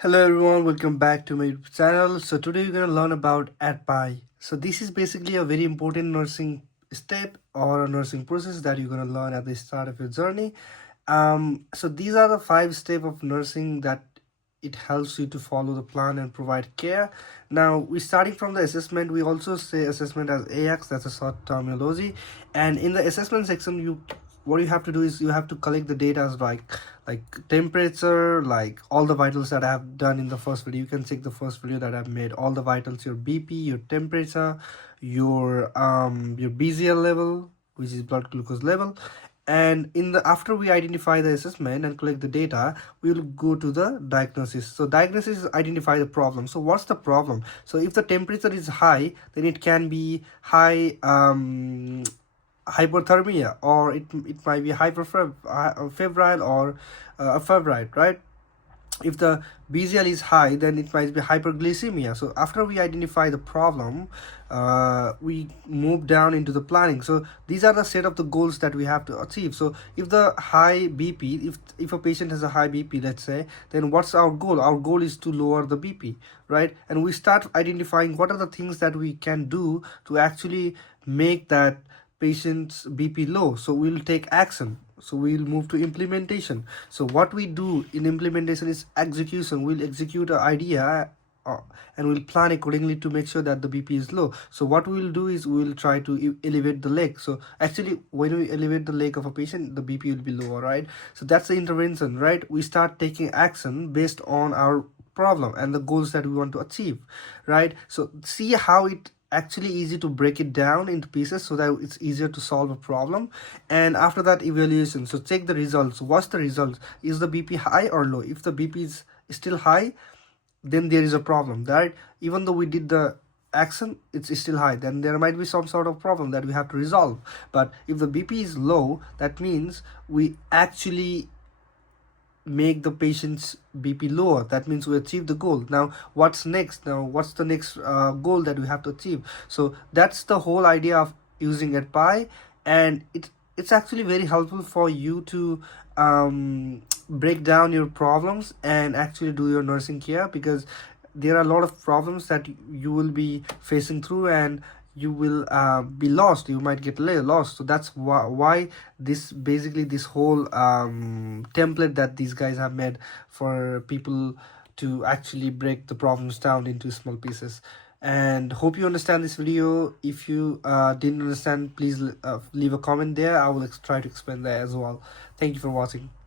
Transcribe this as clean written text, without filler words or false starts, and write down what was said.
Hello everyone, welcome back to my YouTube channel. So today we're going to learn about ADPIE. So this is basically a very important nursing step or a nursing process that you're going to learn at the start of your journey. So these are the 5 steps of nursing that it helps you to follow the plan and provide care. Now we're starting from the assessment. We also say assessment as AX, that's a short terminology. And in the assessment section, what you have to do is you have to collect the data as like temperature, like all the vitals that I have done in the first video. You can check the first video that I've made, all the vitals, your BP, your temperature, your BZL level, which is blood glucose level. And in the after we identify the assessment and collect the data, we will go to the diagnosis. So diagnosis is identify the problem. So what's the problem? So if the temperature is high, then it can be high hypothermia, or it might be febrile or febrile, right? If the BZL is high, then it might be hyperglycemia. So after we identify the problem, we move down into the planning. So these are the set of the goals that we have to achieve. So if the high BP, if a patient has a high BP, let's say, then what's our goal? Our goal is to lower the BP, right? And we start identifying what are the things that we can do to actually make that patient's BP low. So we'll take action. So we'll move to implementation. So what we do in implementation is execution. We'll execute an idea and we'll plan accordingly to make sure that the BP is low. So what we will do is we'll try to elevate the leg. So actually when we elevate the leg of a patient, the BP will be lower, right? So that's the intervention, right? We start taking action based on our problem and the goals that we want to achieve, right? So see how it actually easy to break it down into pieces so that it's easier to solve a problem. And after that, evaluation. So check the results. What's the result? Is the BP high or low? If the BP is still high, then there is a problem, right? Even though we did the action, it's still high, then there might be some sort of problem that we have to resolve. But if the BP is low, that means we actually make the patient's BP lower. That means we achieve the goal. Now what's next? Now what's the next goal that we have to achieve? So that's the whole idea of using ADPIE, and it's actually very helpful for you to break down your problems and actually do your nursing care, because there are a lot of problems that you will be facing through, and you will be lost. You might get lost. So that's why this basically this whole template that these guys have made for people to actually break the problems down into small pieces. And hope you understand this video. If you didn't understand, please leave a comment there. I will try to explain that as well. Thank you for watching.